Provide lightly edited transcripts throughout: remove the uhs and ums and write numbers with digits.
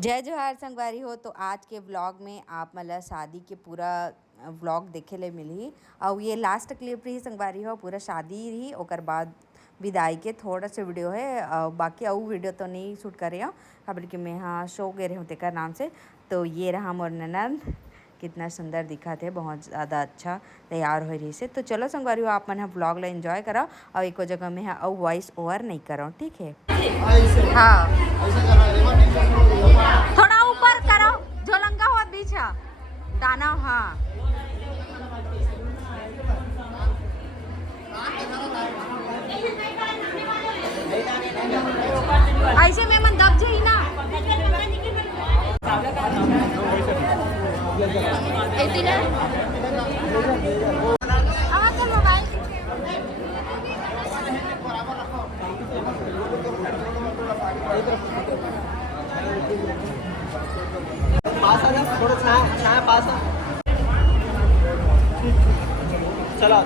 जय जोहार संगवारी हो। तो आज के व्लॉग में आप मतलब शादी के पूरा व्लॉग देखे ले मिली और ये लास्ट क्लिप रही संगवारी हो। पूरा शादी रही ओकर बाद विदाई के थोड़ा सा वीडियो है और बाकी और वीडियो तो नहीं शूट करे हो खबर कि मैं हाँ शो गए रहे हूँ तेकर नाम से। तो ये रहा मोर ननद, कितना सुंदर दिखा थे, बहुत ज़्यादा अच्छा तैयार हो रही से। तो चलो संगवारी हो आप मन व्लॉग ला एंजॉय करो और एक जगह में और वॉइस ओवर नहीं करो, ठीक है। हाँ थोड़ा ऊपर करो, झोलंगा हुआ बीच है दाना। हाँ ऐसे में मन दब जाई ना। मोबाइल पास आ जा, थोड़ा छाया पास आ। चला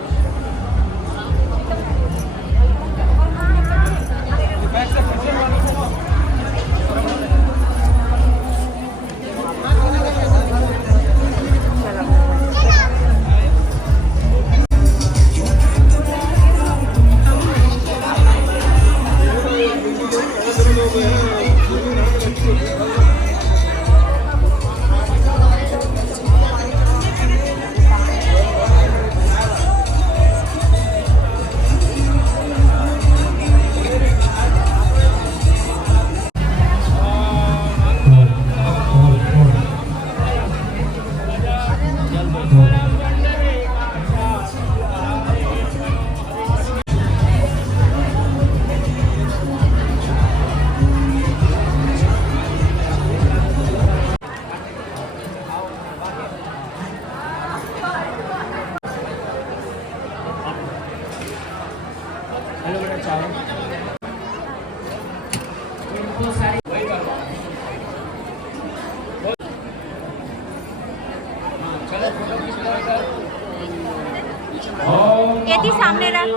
यदि सामने रख।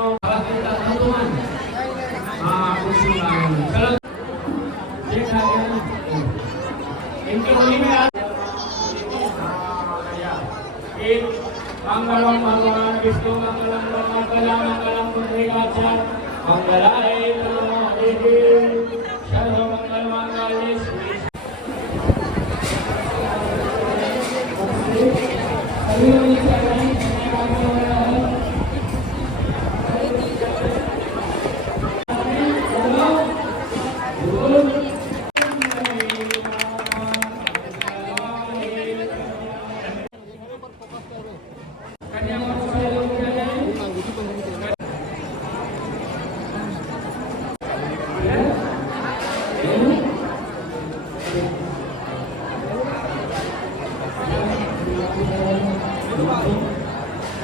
मंगलम भगवान विष्णु मंगलम मंगलम मंगलम पुंडरीकाक्षा मंगलाय तनो देवी सर्व मंगल मांगल्ये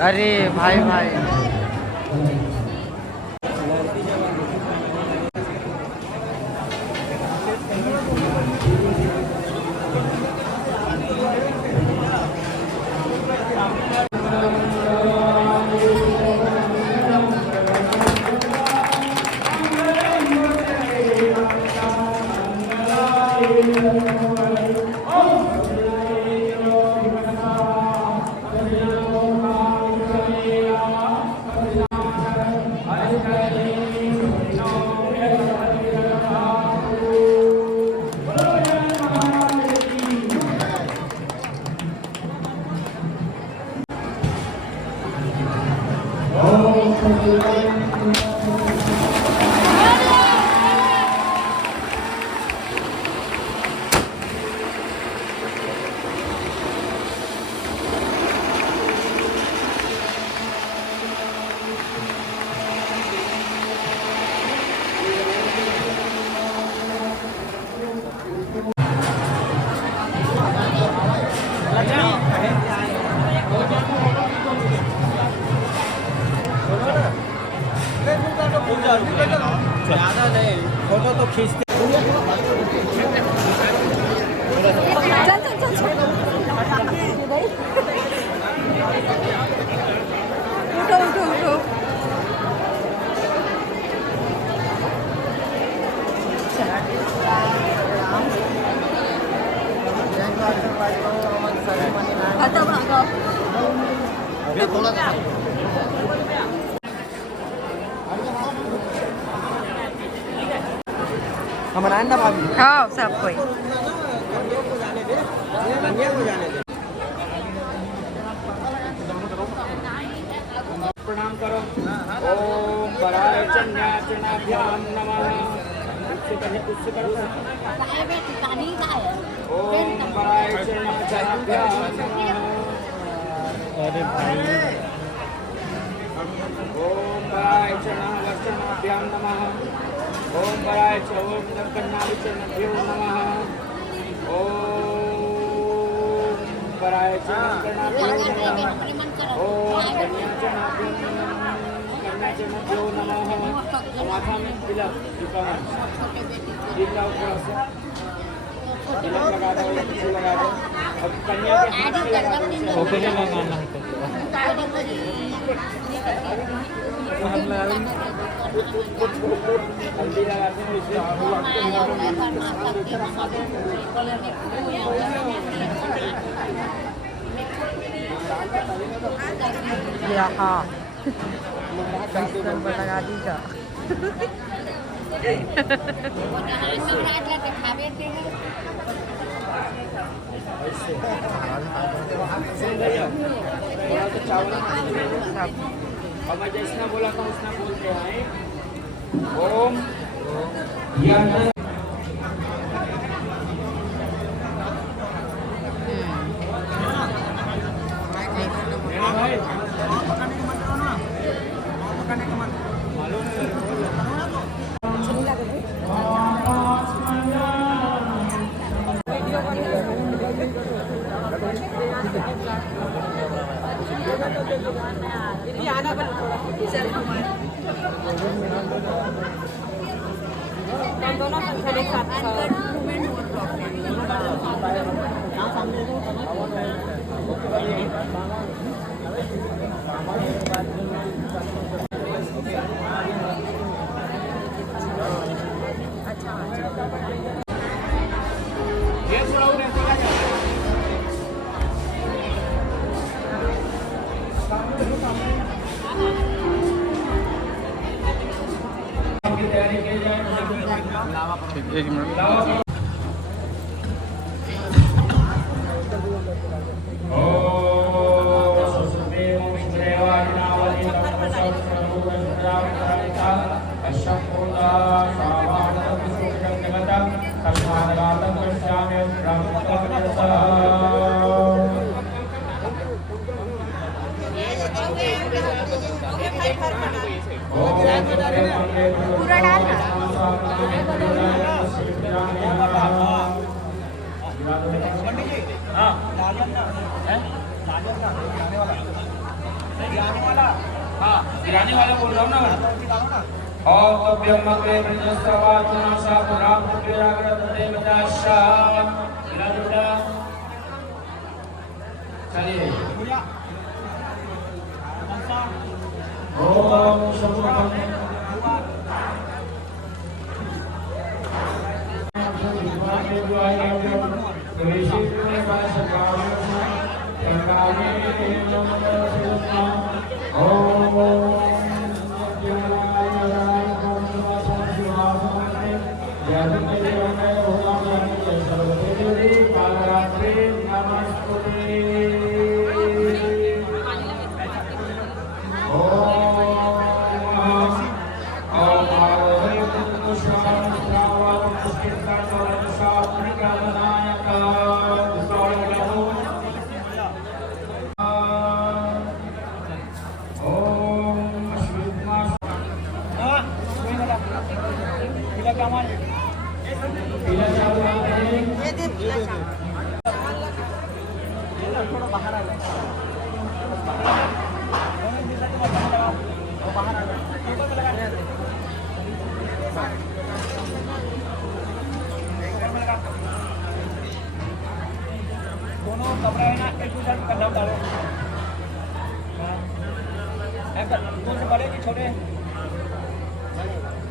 अरे भाई भाई ज़्यादा नहीं, फोटो तो खींचते। उठो उठो उठो। हमारा ना भाभी हाँ सब कोई कन्या को जाने दे। प्रणाम करो। ओम वराय चन्याचनाभ्याम नमः। उससे करो। ओम वराय चन्याचनाभ्याम नमः। अरे भाई ओम वराय चनालक्षणाभ्याम नमः। ओम वराय च ओम कन्याविचरणभ्यो नमः। ओम वराय च कन्याभ्यो नमः। ओम कन्याचरणभ्यो नमः। माथा में तिलक तिलक लगा दो, लगा दो। अब कन्या के हाथ में लगा दो। ओके लगाना है हल्दी लगाते हैं इससे यहाँ लगा दी का थोड़ा तो चावल अब मैं जैसा बोला था उसने बोलते हैं ओम दोनों फंक्शन एक साथ एक मिनट पूरा डालना गिराने वाला बोल रहा हूँ ना और ब्रह्मके प्रजस्वात्मनाशा पुराण देवदाशा गिरा चलिए ओम शंभु दोनों कपड़ा है ना एक दूसरे का नाम डालो दो से बड़े कि छोटे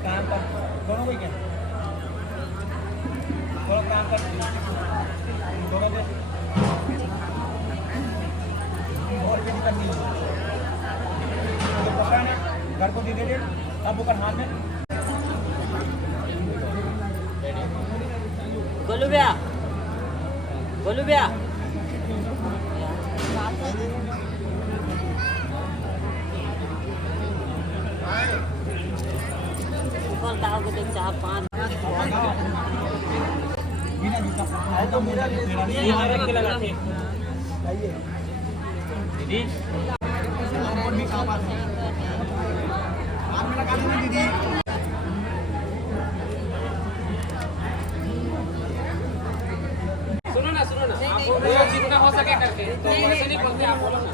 काम कर दोनों को क्या थोड़ा काम कर दोनों में और भी करनी घर को दे दे अब ऊपर हाथ में गोलू भैया गोलू भैया चार पाँच तो मेरा दीदी दीदी सुनो ना आपको जितना हो सके करके तो ऐसे नहीं बोलते आप बोलो ना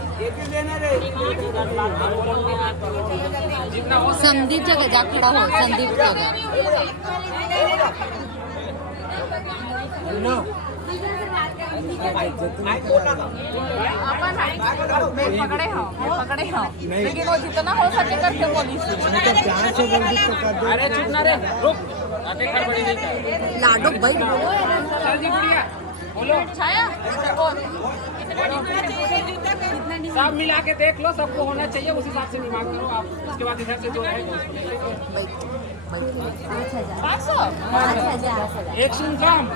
जितना हो संदीप जगह जा खड़ा हो संदीप जगह पकड़े हो लेकिन वो जितना हो सके करके पुलिस अरे चुप ना रे रुक खड़बड़ी नहीं लाडो भाई चल जी गुड़िया बोलो छाया बोल सब मिला के देख लो सबको होना चाहिए उस हिसाब से दिमाग करो आप उसके बाद इधर से जो है 5,000 एक सुन काम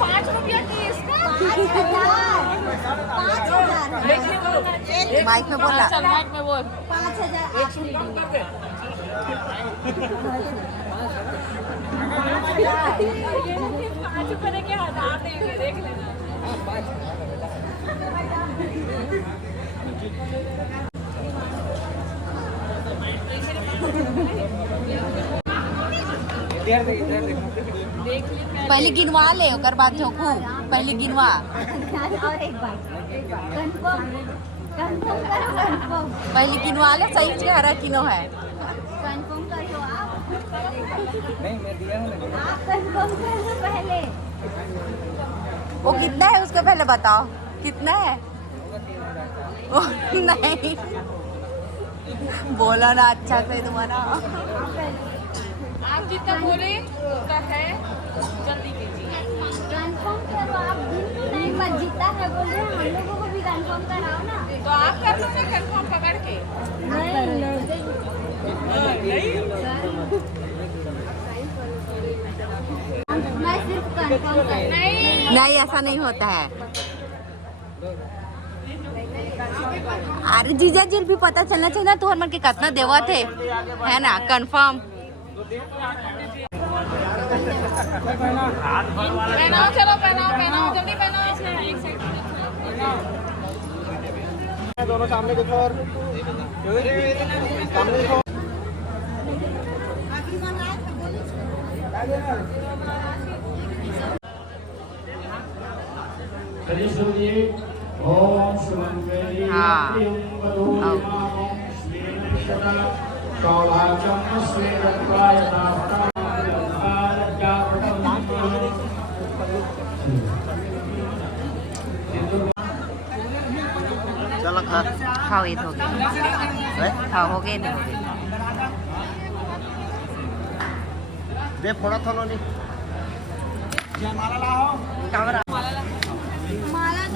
5 रुपया की इसका माइक में बोला माइक में बोल 5,000 एक सुन काम कर दे देख लेना पहले गिनवा ले ओकर बाद झोंकू पहले गिनवा और एक बार कंफर्म पहले गिनवा ले सही चेहरा किनो है कंफर्म करो आप नहीं मैं दिया हूं आप कंफर्म करो पहले वो कितना है उसका पहले बताओ कितना है ओ, नहीं बोला ना अच्छा से तुम्हारा आप जितना बोले उतना है जल्दी कीजिए कंफर्म करो आप दिन तो नहीं मत जीता है बोल रहे हैं हम लोगों को भी कंफर्म कराओ ना तो आप कर लो ना कंफर्म पकड़ के मैं सिर्फ कंफर्म कर नहीं ऐसा नहीं होता है अरे जीजा जी भी पता चलना चाहिए ना तुम्हारे मन के कितना देवा थे है ना कंफर्म पहनाओ चलो पहनाओ जल्दी पहनाओ एक साइड दोनों सामने देखो और सामने देखो ओम सुमंगली चलो खा खाओ ये हो गया हाँ हो गए नहीं दे फोड़ा थलो नहीं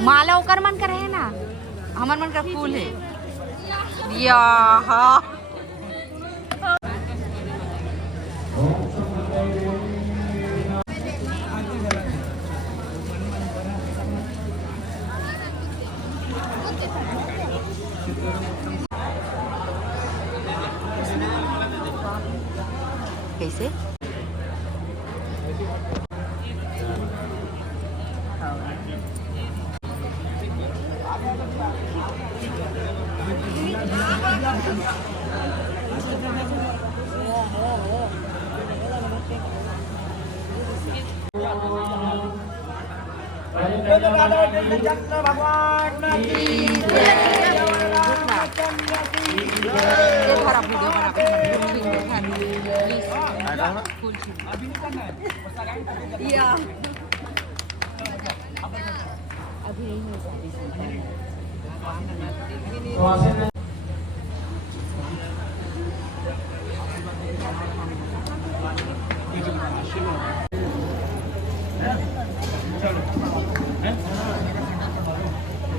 माला ओकर मन कर है ना हमार मन का फूल है या हाँ कैसे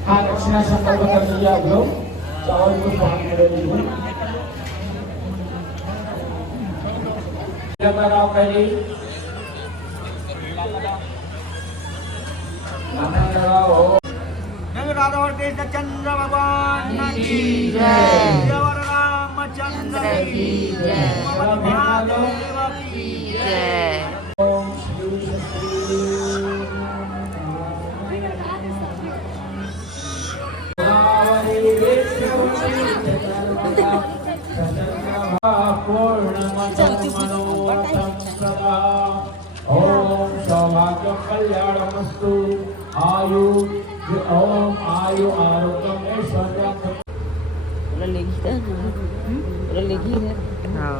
हाँ दक्षिणा संकल्प कर लीजिए आप लोग चावल को बाहर कर लीजिए कराओ पहले नमन लगाओ राधा कृष्ण चंद्र भगवान की जय। देवर रामचंद्र की महादेव की जय। ओम श्री ओम सौभाग्य कल्याणमस्तु आयु ओम आयु आरोग्यम ऐश्वर्य हाँ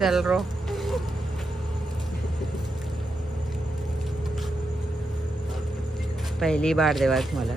चल रो पहिली बार देवाच मला